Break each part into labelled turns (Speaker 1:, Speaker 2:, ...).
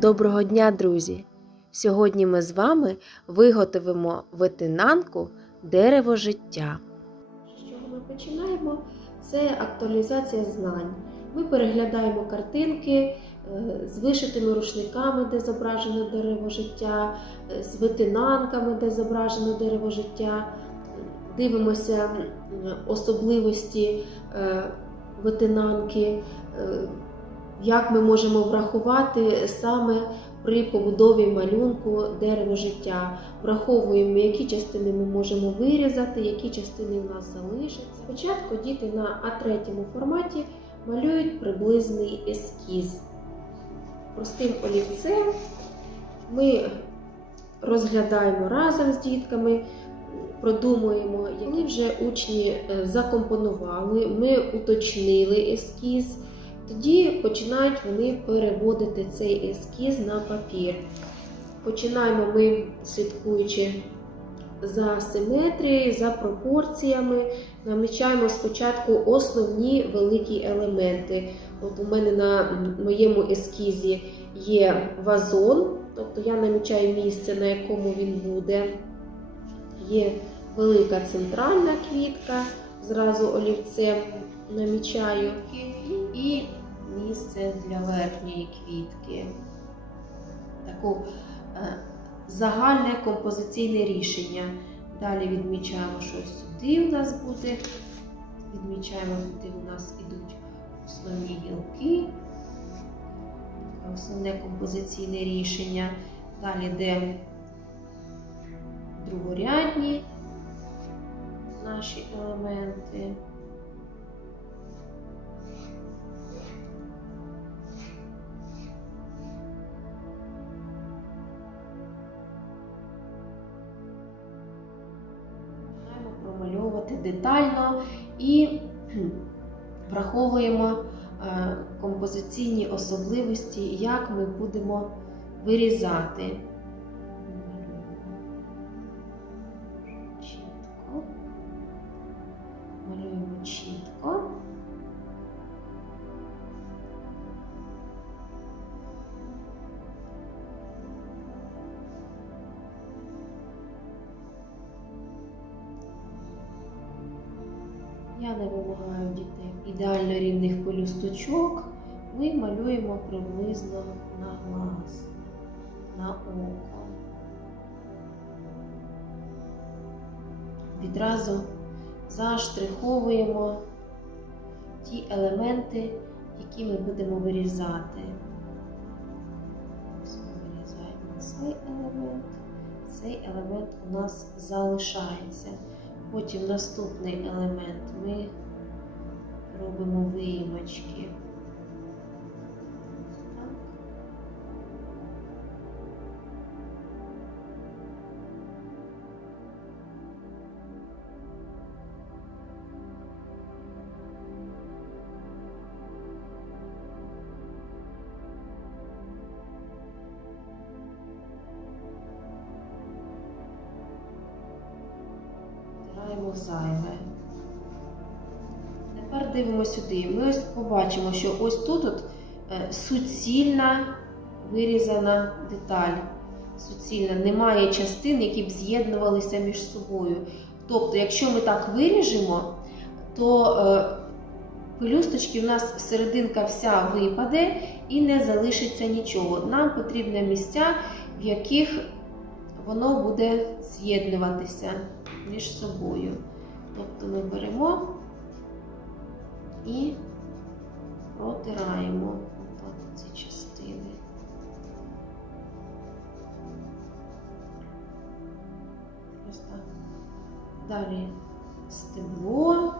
Speaker 1: Доброго дня, друзі! Сьогодні ми з вами виготовимо ветенанку дерево життя. З чого ми починаємо? Це актуалізація знань. Ми переглядаємо картинки е, з вишитими рушниками, де зображено дерево життя, е, з ветенанками, де зображено дерево життя. Дивимося особливості е, ветенанки, е, як ми можемо врахувати саме при побудові малюнку дерево життя. Враховуємо, які частини ми можемо вирізати, які частини в нас залишаться. Спочатку діти на А3 форматі малюють приблизний ескіз. Простим олівцем ми розглядаємо разом з дітками, продумуємо, які вже учні е, закомпонували, ми уточнили ескіз. Тоді починають вони переводити цей ескіз на папір. Починаємо ми, слідкуючи за симетрією, за пропорціями, намічаємо спочатку основні великі елементи. От у мене на моєму ескізі є вазон, тобто я намічаю місце, на якому він буде. Є велика центральна квітка, зразу олівцем намічаю. І місце для верхньої квітки. Таку е, загальне композиційне рішення. Далі відмічаємо, що сюди у нас буде. Відмічаємо, куди у нас ідуть основні гілки. Основне композиційне рішення. Далі йде другорядні наші елементи. Композиційні особливості, як ми будемо вирізати. Чітко. Малюємо чітко. Я не вимагаю дітей ідеально рівних полюсточок. Ми малюємо приблизно на глаз, на око. Відразу заштриховуємо ті елементи, які ми будемо вирізати. Вирізаємо цей елемент, цей елемент у нас залишається. Потім наступний елемент ми робимо виїмочки. Втираємо зайве. Тепер дивимося сюди. Ми ось побачимо, що ось тут от е, суцільна вирізана деталь. Суцільна, немає частин, які б з'єднувалися між собою. Тобто, якщо ми так виріжемо, то е, пелюсточки у нас серединка вся випаде і не залишиться нічого. Нам потрібні місця, в яких воно буде з'єднуватися між собою. Тобто ми беремо і протираємо отак ці частини. Далі стебло.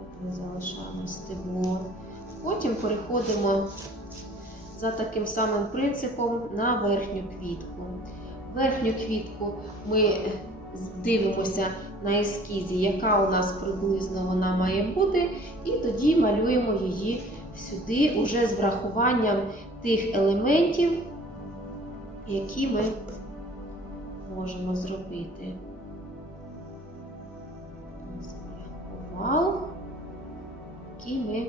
Speaker 1: От ми залишаємо стебло. Потім переходимо за таким самим принципом на верхню квітку. Верхню квітку ми дивимося на ескізі, яка у нас приблизно вона має бути, і тоді малюємо її сюди уже з врахуванням тих елементів, які ми можемо зробити. Овал, який ми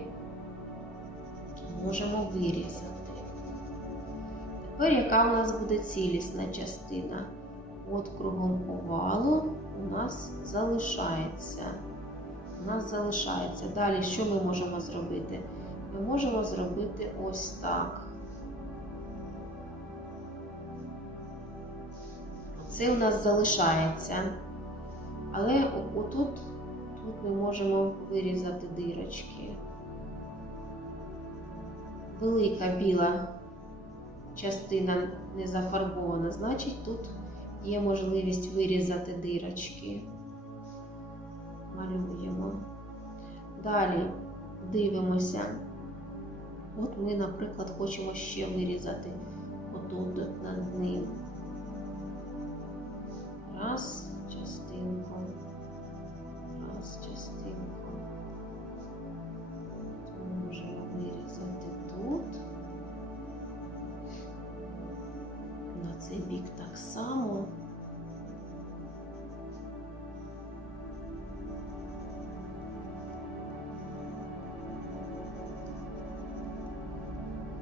Speaker 1: можемо вирізати. Тепер яка у нас буде цілісна частина? От кругом овалу у нас залишається. У нас залишається. Далі що ми можемо зробити? Ми можемо зробити ось так. Це у нас залишається. Але отут тут ми можемо вирізати дирочки. Велика біла частина не зафарбована, значить тут є можливість вирізати дирочки. Малюємо. Далі дивимося. От ми, наприклад, хочемо ще вирізати отут от над ним. Раз, частинку. Раз, частинку. Цей бік так само.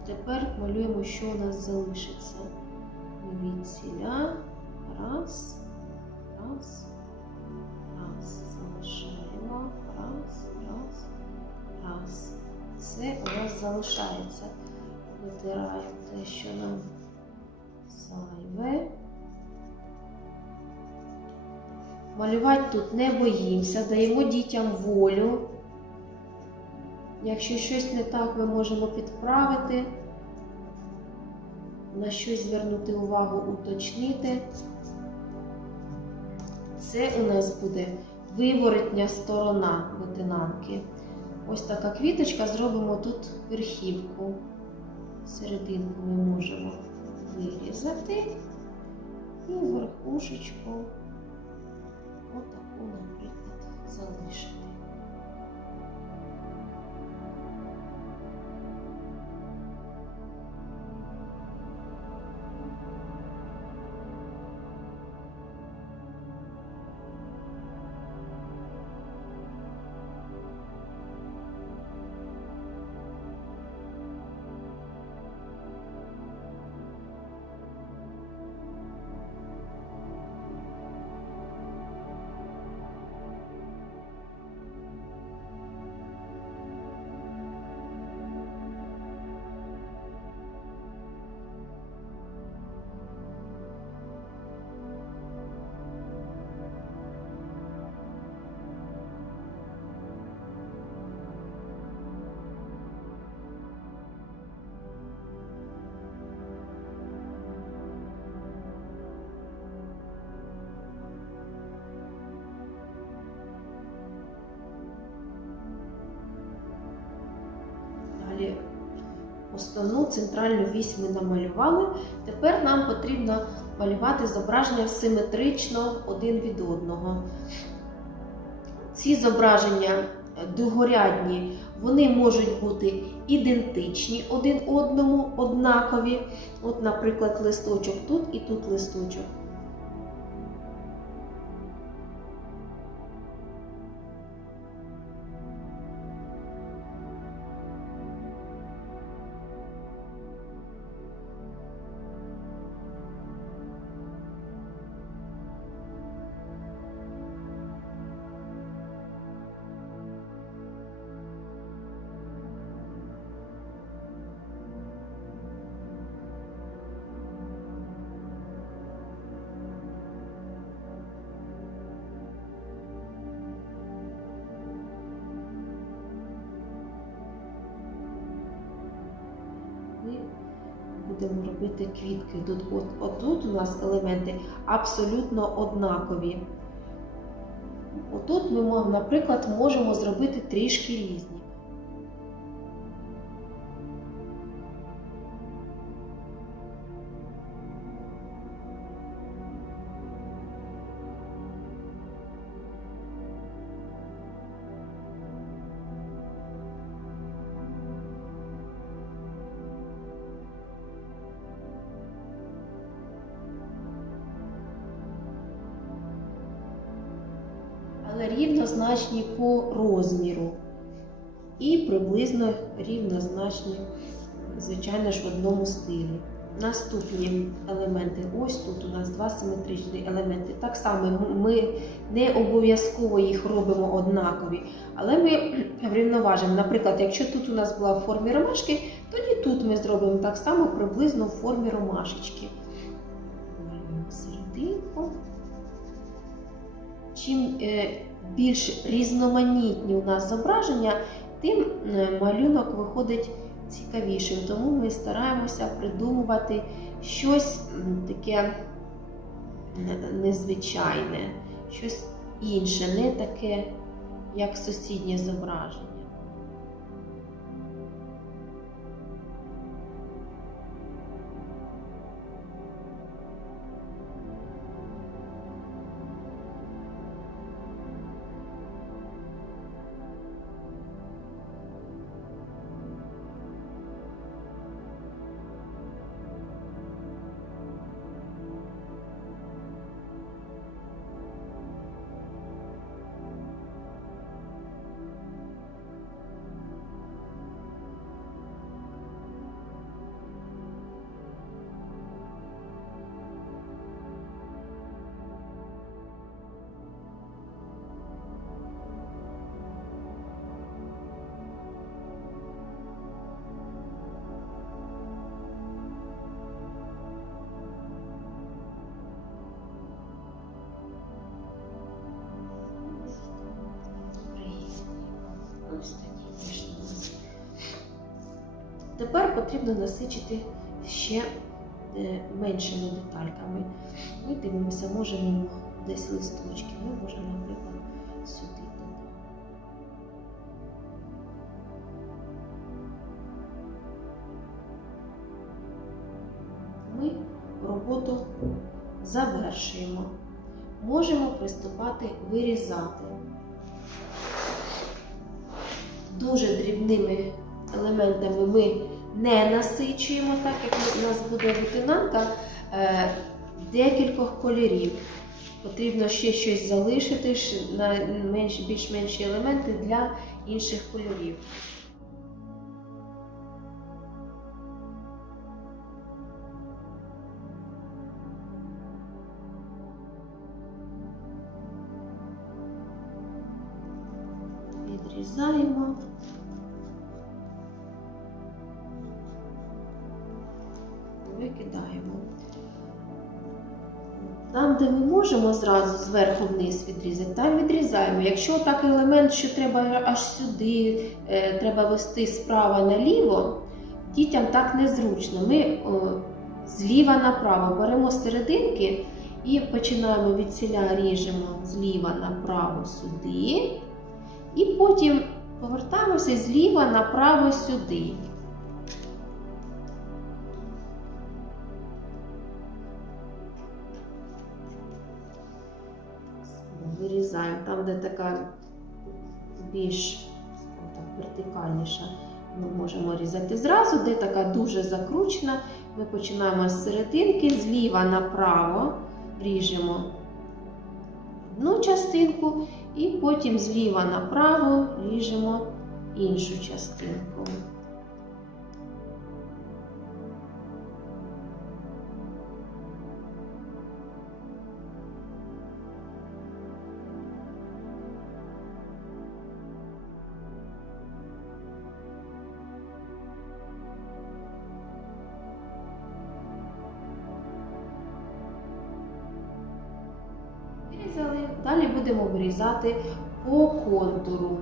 Speaker 1: Тепер малюємо, що у нас залишиться. Від ціля. Раз, раз, раз. Залишаємо. Раз, раз, раз. Це у нас залишається. Витираємо те, що нам зайве. Малювати тут не боїмося, даємо дітям волю. Якщо щось не так, ми можемо підправити, на щось звернути увагу, уточнити. Це у нас буде виворотня сторона витинанки. Ось така квіточка, зробимо тут верхівку. Серединку ми можемо вирізати і верхушечку отаку, наприклад, залишити. Основну центральну вісь ми намалювали. Тепер нам потрібно малювати зображення симетрично один від одного. Ці зображення догорядні, дугорядні, вони можуть бути ідентичні один одному, однакові. От, наприклад, листочок тут і тут листочок. Будемо робити квітки. Тут, от, отут у нас елементи абсолютно однакові. Отут ми, наприклад, можемо зробити трішки різні. Рівнозначні по розміру. І приблизно рівнозначні, звичайно ж, в одному стилі. наступні елементи. Ось тут у нас два симетричні елементи. Так само ми не обов'язково їх робимо однакові, але ми врівноважимо. Наприклад, якщо тут у нас була в формі ромашки, тоді тут ми зробимо так само приблизно в формі ромашечки. Малюємо серединку. Чим е, більш різноманітні у нас зображення, тим е, малюнок виходить цікавішим. Тому ми стараємося придумувати щось таке незвичайне, щось інше, не таке, як сусіднє зображення. Тепер потрібно насичити ще е, меншими детальками. Ми дивимося, можемо десь листочки, ми можемо, наприклад, сюди. Ми роботу завершуємо. Можемо приступати вирізати дуже дрібними елементами ми не насичуємо, так як у нас буде витинанка е, декількох кольорів. Потрібно ще щось залишити на більш менші елементи для інших кольорів. Відрізаємо. Де ми можемо зразу зверху вниз відрізати, там відрізаємо. Якщо так елемент, що треба аж сюди, е, треба вести справа наліво, дітям так незручно. Ми зліва направо беремо серединки і починаємо від ціля ріжемо зліва направо сюди. І потім повертаємося зліва направо сюди. Вирізаємо там, де така більш так, вертикальніша, ми можемо різати зразу, де така дуже закручена. Ми починаємо з серединки, зліва направо ріжемо одну частинку і потім зліва направо ріжемо іншу частинку. Вирізали, далі будемо вирізати по контуру.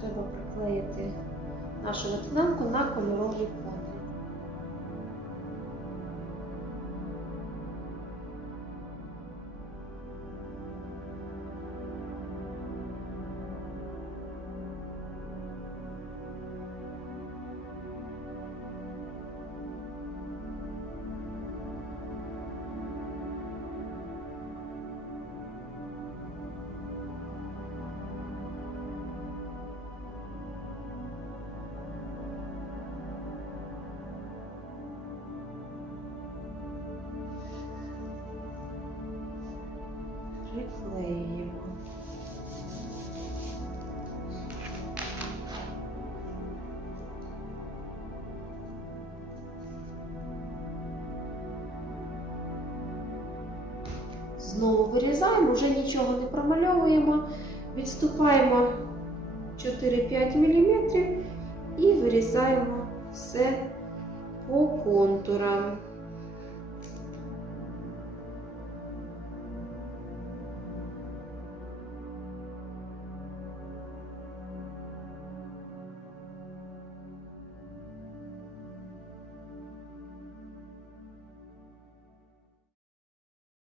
Speaker 1: Треба приклеїти нашу лейтенантку на кольоровий контур. Знову вирізаємо, вже нічого не промальовуємо, відступаємо 4-5 мм і вирізаємо все по контурам.